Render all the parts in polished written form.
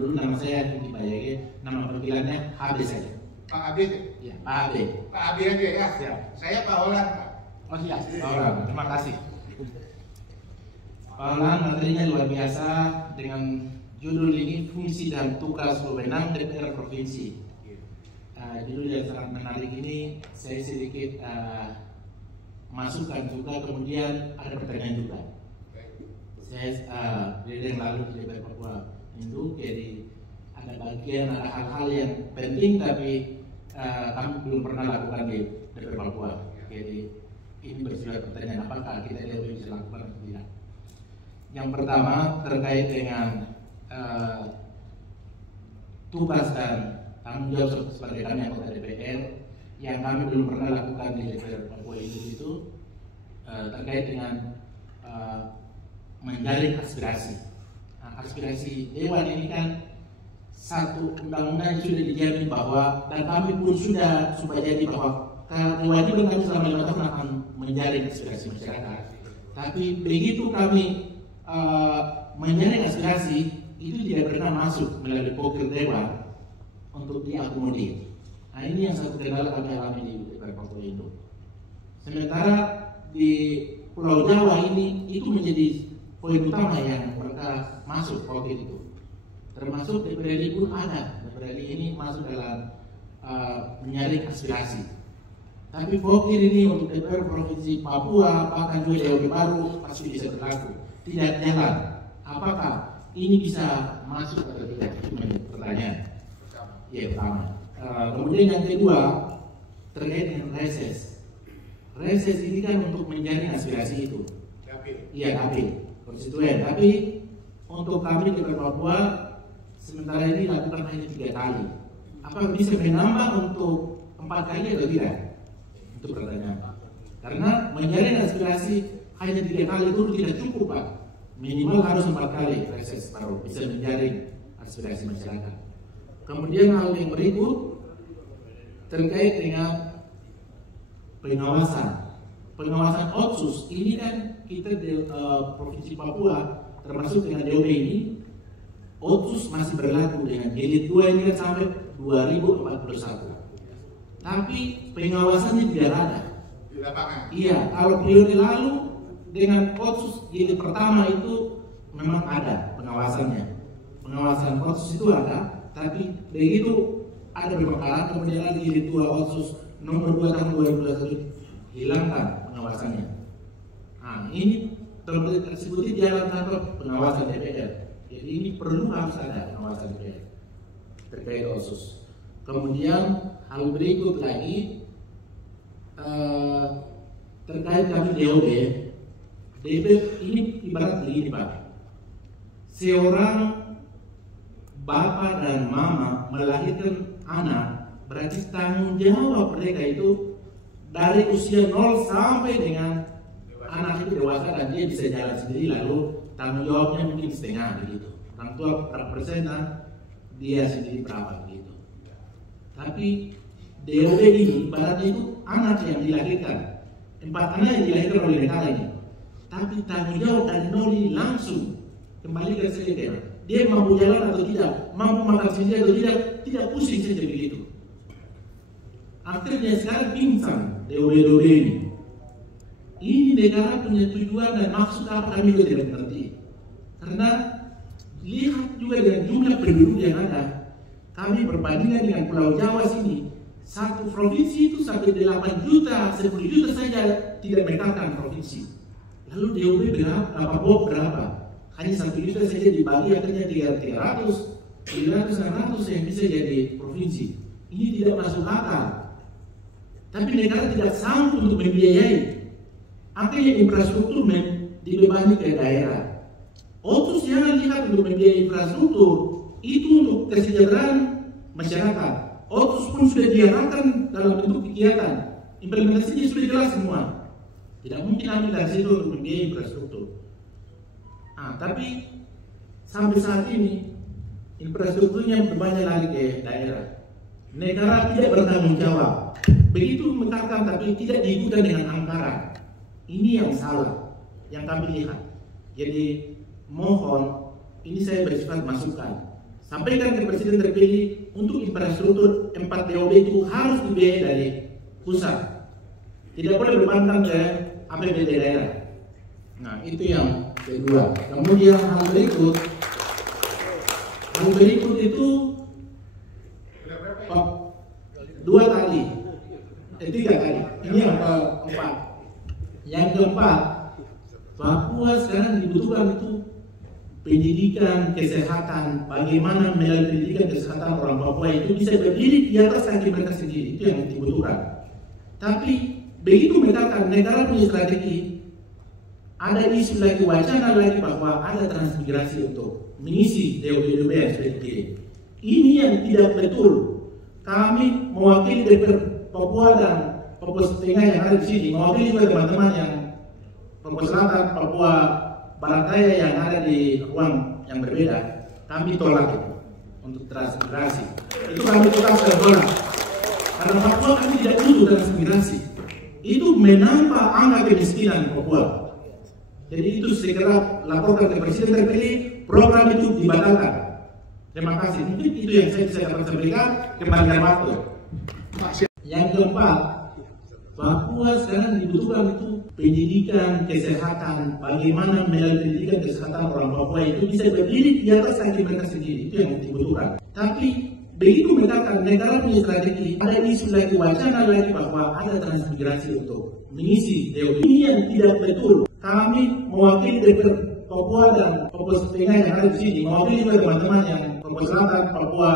dulu nama saya Tuti Bayage, nama panggilannya HB saja. Pak AB? Ya, Pak HB. Pak AB aja ya? Siap. Saya Pak Olan, Pak. Oh siap, Pak Olan, terima kasih. Pak Olan materinya luar biasa dengan judul ini fungsi dan tugas wewenang DPR Provinsi. Judul yang sangat menarik ini saya sedikit masukkan juga, kemudian ada pertanyaan juga. Saya dari yang lalu di DPR Papua Induk, jadi ada bagian, ada hal-hal yang penting tapi kami belum pernah lakukan di DPR Papua. Jadi ini bersifat pertanyaan apakah kita bisa lakukan atau tidak. Yang pertama terkait dengan tugas dan tanggung jawab sebagai kami anggota DPR yang kami belum pernah lakukan di DPR Papua itu terkait dengan menjaring aspirasi. Nah, aspirasi Dewan ini kan satu undang-undang sudah dijamin bahwa, dan kami pun sudah jadi bahwa kewajiban kami selama 5 tahun akan menjaring aspirasi masyarakat. Tapi begitu kami menjaring aspirasi itu tidak pernah masuk melalui pokir Dewan untuk diakomodir. Nah ini yang satu kendala kami alami di DPR Papua Induk. Sementara di Pulau Jawa ini itu menjadi poin utama yang mereka masuk pokir itu. Termasuk DPR pun ada, DPR ini masuk dalam menyaring aspirasi. Tapi pokir ini untuk DPR Provinsi Papua bahkan juga Jawa Baru pasti bisa berlaku. Tidak jalan. Apakah ini bisa masuk atau tidak? Itu pertanyaan. Ya, pertama. Kemudian yang kedua terkait dengan reses. Reses ini kan untuk menjaring aspirasi itu. Iya, tapi konstituen. Tapi untuk kami di Papua sementara ini lakukan hanya 3 kali. Apakah bisa menambah untuk 4 kali atau tidak? Itu pertanyaan. Karena menjaring aspirasi hanya 3 kali itu tidak cukup, Pak. Minimal harus 4 kali reses baru bisa menjaring aspirasi masyarakat. Kemudian hal yang berikut terkait dengan pengawasan. Pengawasan Otsus ini kan kita di Provinsi Papua termasuk dengan DOB ini, Otsus masih berlaku dengan jilid 2 ini kan sampai 2041. Tapi pengawasannya tidak ada. Di lapangan. Iya, kalau periode lalu dengan Otsus jilid pertama itu memang ada pengawasannya. Pengawasan Otsus itu ada, tapi begitu ada pembakaran kemudian lagi jilid 2 Otsus nomor 2 tahun 2021 hilangkan pengawasannya. Nah, ini tersebut di jalan tanpa pengawasan DPR. Jadi ini perlu harus ada pengawasan DPR terkait Otsus. Kemudian hal berikut lagi terkait kami DOB. DP ini ibarat begini, Pak. Seorang bapak dan mama melahirkan anak, berarti tanggung jawab mereka itu dari usia 0 sampai dengan anak itu dewasa dan dia bisa jalan sendiri, lalu tanggung jawabnya mungkin setengah begitu. Orang tua berapa persen dan dia sendiri berapa begitu. Tapi DOB ini ibaratnya itu anak yang dilahirkan, 4 anak yang dilahirkan oleh negara ini. Tapi tanggung jawab dari nol ini langsung kembali ke sendiri. Dia mampu jalan atau tidak, mampu makan sendiri atau tidak pusing saja begitu. Akhirnya sekarang pingsan DOB ini. Ini negara punya tujuan dan maksud apa kami juga tidak mengerti. Karena lihat juga dengan jumlah penduduk yang ada, kami berbandingkan dengan Pulau Jawa sini, satu provinsi itu sampai 8 juta, 10 juta saja tidak mengatakan provinsi. Lalu DOB berapa? Hanya 1 juta saja dibagi, akhirnya 300, 600 yang bisa jadi provinsi. Ini tidak masuk akal. Tapi negara tidak sanggup untuk membiayai. Akhirnya infrastruktur dibebani ke daerah. Otsus jangan lihat untuk membiayai infrastruktur, itu untuk kesejahteraan masyarakat. Otsus pun sudah diarahkan dalam bentuk kegiatan. Implementasinya sudah jelas semua. Tidak mungkin ambil dari situ untuk membiayai infrastruktur. Tapi sampai saat ini infrastrukturnya berbanyak lagi ke daerah. Negara tidak bertanggung jawab. Begitu mengatakan tapi tidak diikuti dengan anggaran. Ini yang salah, yang kami lihat. Jadi mohon, ini saya bersifat masukan. sampaikan ke Presiden terpilih untuk infrastruktur 4 DOB itu harus dibiayai dari pusat. Tidak boleh bebankan ke APBD daerah. Nah, itu yang kedua. Kemudian hal berikut itu 2 kali, 3 kali. Ini yang keempat. Yang keempat, Papua sekarang dibutuhkan itu pendidikan, kesehatan, bagaimana melalui pendidikan kesehatan orang Papua itu bisa berdiri di atas kaki mereka sendiri, itu yang dibutuhkan. Tapi begitu negara punya strategi, ada isu lagi, wacana lagi bahwa ada transmigrasi untuk mengisi DOB yang sudah dikirim. Ini yang tidak betul. Kami mewakili DPR Papua dan Papua Tengah yang ada di sini, mewakili juga teman-teman yang Papua Selatan, Papua Barat Daya yang ada di ruang yang berbeda. Kami tolak itu untuk transmigrasi. Itu kami tetap tolak. Karena Papua kami tidak butuh transmigrasi. Itu menambah angka kemiskinan Papua. Jadi itu segera laporkan ke Presiden terpilih, program itu dibatalkan. Terima kasih. Mungkin itu yang saya dapat sampaikan. Kembalikan waktu. Yang keempat, Papua sekarang dibutuhkan itu pendidikan, kesehatan, bagaimana melalui pendidikan kesehatan orang Papua itu bisa berdiri di atas kaki mereka sendiri, itu yang dibutuhkan. Tapi begitu negara punya strategi, ada isu lagi, wacana lagi bahwa ada transmigrasi untuk mengisi DOB. Ini yang tidak betul. Kami mewakili DPR Papua dan Papua Tengah yang ada di sini, mewakili juga teman-teman yang Papua Selatan, Papua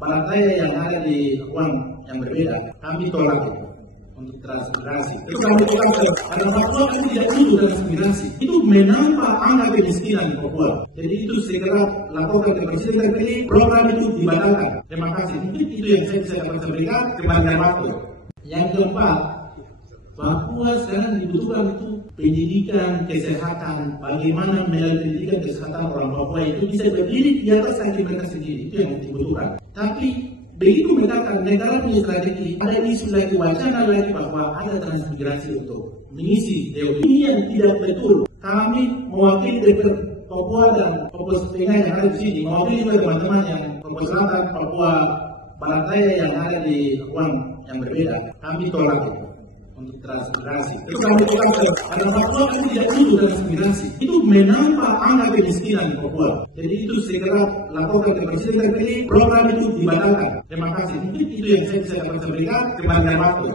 Barat Daya yang ada di ruang yang berbeda. Kami tolak itu untuk transmigrasi. Itu kami tolak karena Papua kami tidak butuh transmigrasi. Itu menambah angka kemiskinan Papua. Jadi itu segera laporkan ke Presiden terpilih, program itu dibatalkan. Terima kasih. Mungkin itu yang saya dapat sampaikan. Kembalikan waktu. Yang keempat, Papua sekarang dibutuhkan itu pendidikan, kesehatan, bagaimana melalui pendidikan kesehatan orang Papua itu bisa berdiri di atas kaki mereka sendiri, itu yang dibutuhkan. Tapi begitu negara punya strategi, ada isu lagi, wacana lagi bahwa ada transmigrasi untuk mengisi DOB. Ini yang tidak betul. Kami mewakili DPR Papua dan Papua Tengah yang ada di sini, mewakili juga teman-teman yang Papua Selatan, Papua Barat Daya yang ada di ruang yang berbeda. Kami tolak itu untuk transmigrasi. Itu kami tolak karena Papua kami tidak butuh transmigrasi. Itu menambah angka kemiskinan Papua. Jadi itu segera laporkan ke Presiden terpilih, program itu dibatalkan. Terima kasih. Mungkin itu yang saya dapat sampaikan. Kembalikan waktu.